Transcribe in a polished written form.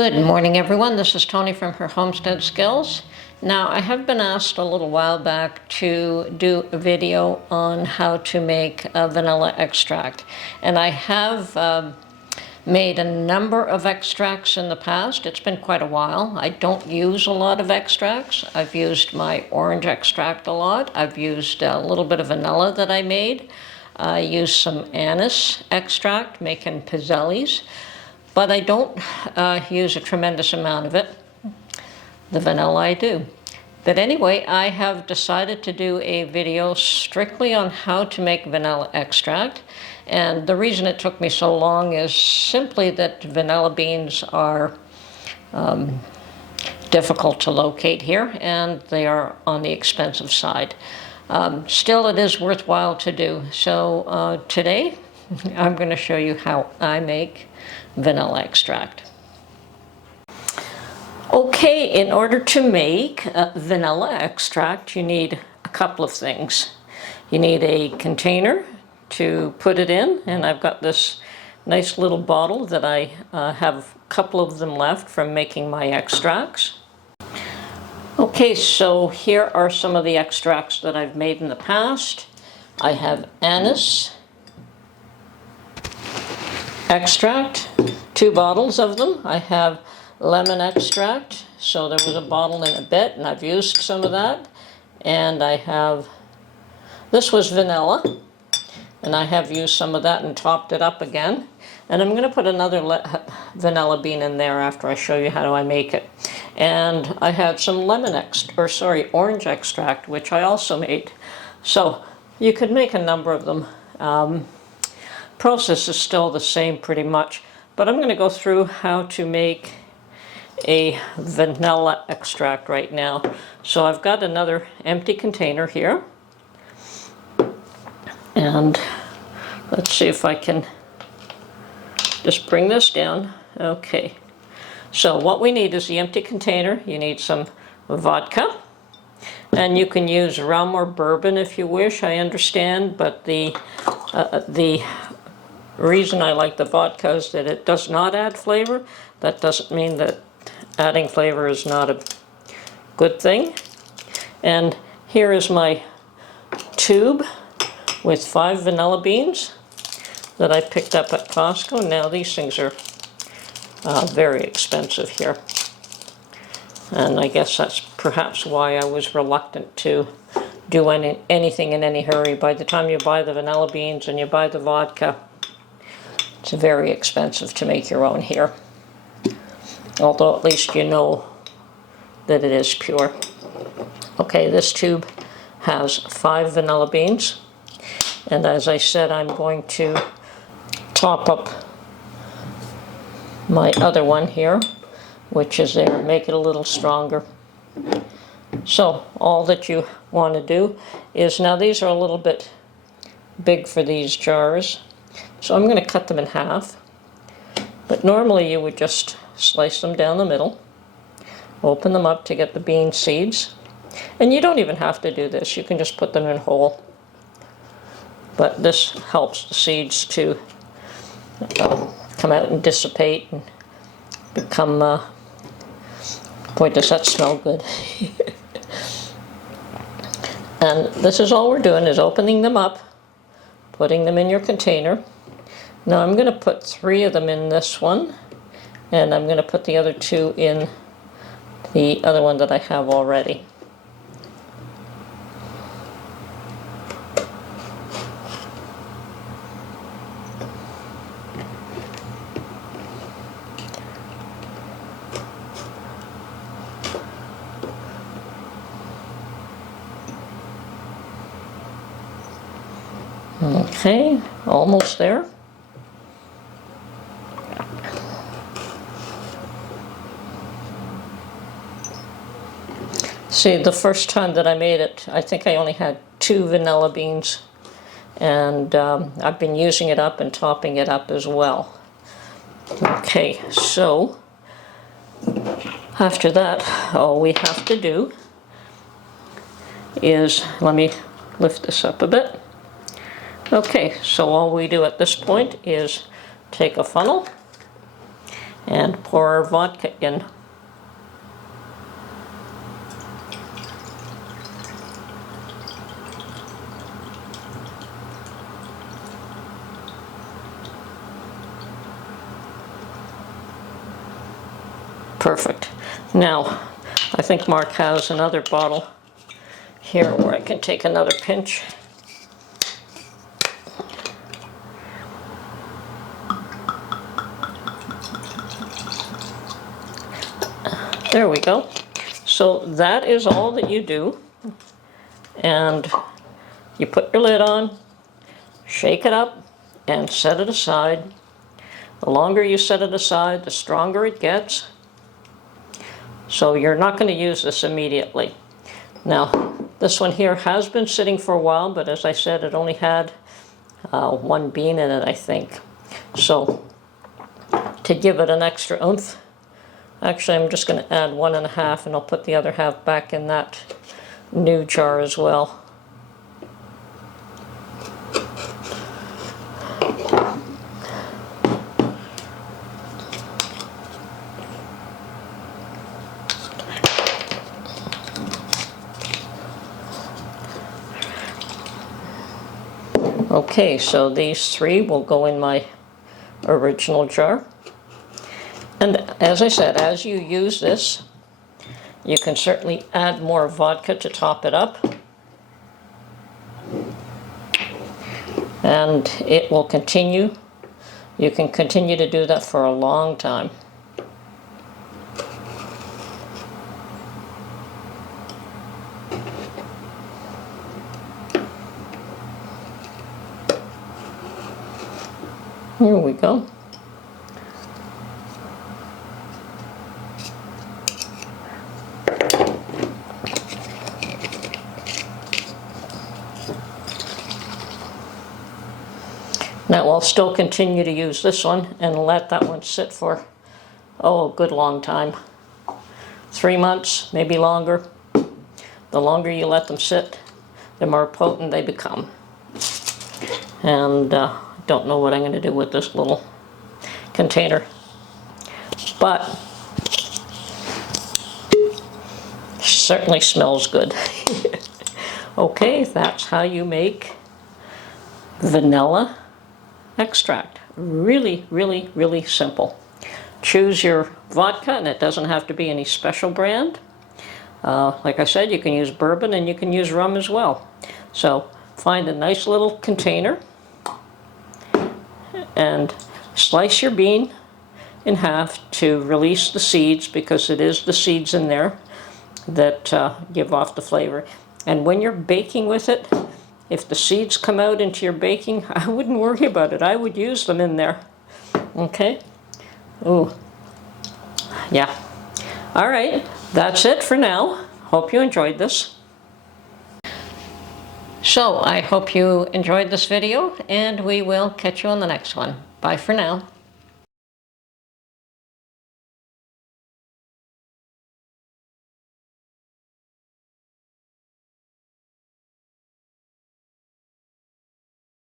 Good morning, everyone. This is Tony from her Homestead Skills. Now, I have been asked a little while back to do a video on how to make a vanilla extract. And I have made a number of extracts in the past. It's been quite a while. I don't use a lot of extracts. I've used my orange extract a lot. I've used a little bit of vanilla that I made. I used some anise extract, making pizzellis. But I don't use a tremendous amount of it. The vanilla I do. But anyway, I have decided to do a video strictly on how to make vanilla extract. And the reason it took me so long is simply that vanilla beans are difficult to locate here, and they are on the expensive side. Still, it is worthwhile to do. So today, I'm going to show you how I make vanilla extract. Okay, in order to make vanilla extract, you need a couple of things. You need a container to put it in, and I've got this nice little bottle that I have a couple of them left from making my extracts. Okay, so here are some of the extracts that I've made in the past. I have anise extract, 2 bottles of them. I have lemon extract, so there was a bottle in a bit, and I've used some of that. And I have, this was vanilla, and I have used some of that and topped it up again. And I'm going to put another vanilla bean in there after I show you how I make it. And I had some orange extract, which I also made. So you could make a number of them. Process is still the same pretty much, but I'm going to go through how to make a vanilla extract right now. So I've got another empty container here, and let's see if I can just bring this down. Okay, so what we need is the empty container. You need some vodka, and you can use rum or bourbon if you wish, I understand, but the reason I like the vodka is that it does not add flavor. That doesn't mean that adding flavor is not a good thing. And here is my tube with 5 vanilla beans that I picked up at Costco. Now these things are very expensive here. And I guess that's perhaps why I was reluctant to do anything in any hurry. By the time you buy the vanilla beans and you buy the vodka, it's very expensive to make your own here. Although at least you know that it is pure. Okay, this tube has 5 vanilla beans. And as I said, I'm going to top up my other one here, which is there, make it a little stronger. So all that you want to do is, now these are a little bit big for these jars, so I'm going to cut them in half. But normally you would just slice them down the middle, open them up to get the bean seeds. And you don't even have to do this, you can just put them in whole. But this helps the seeds to come out and dissipate and become, boy does that smell good. And this is all we're doing, is opening them up, putting them in your container. Now I'm going to put 3 of them in this one, and I'm going to put the other 2 in the other one that I have already. Okay, almost there. See, the first time that I made it, I think I only had 2 vanilla beans, and I've been using it up and topping it up as well. Okay, so after that, all we have to do is, let me lift this up a bit. Okay, so all we do at this point is take a funnel and pour our vodka in. Perfect. Now, I think Mark has another bottle here where I can take another pinch. There we go. So that is all that you do. And you put your lid on, shake it up, and set it aside. The longer you set it aside, the stronger it gets. So you're not going to use this immediately. Now, this one here has been sitting for a while, but as I said, it only had one bean in it, I think. So, to give it an extra oomph, actually I'm just going to add 1.5, and I'll put the other half back in that new jar as well. Okay, so these 3 will go in my original jar. And as I said, as you use this, you can certainly add more vodka to top it up. And it will continue. You can continue to do that for a long time. Here we go. Now I'll still continue to use this one and let that one sit for, a good long time. 3 months, maybe longer. The longer you let them sit, the more potent they become. And don't know what I'm going to do with this little container, but certainly smells good. Okay, that's how you make vanilla extract. Really, really, really simple. Choose your vodka, and it doesn't have to be any special brand. Like I said, you can use bourbon and you can use rum as well. So find a nice little container and slice your bean in half to release the seeds, because it is the seeds in there that give off the flavor. And when you're baking with it, if the seeds come out into your baking, I wouldn't worry about it. I would use them in there. Okay? Ooh. Yeah. All right. That's it for now. Hope you enjoyed this. So I hope you enjoyed this video, and we will catch you on the next one. Bye for now.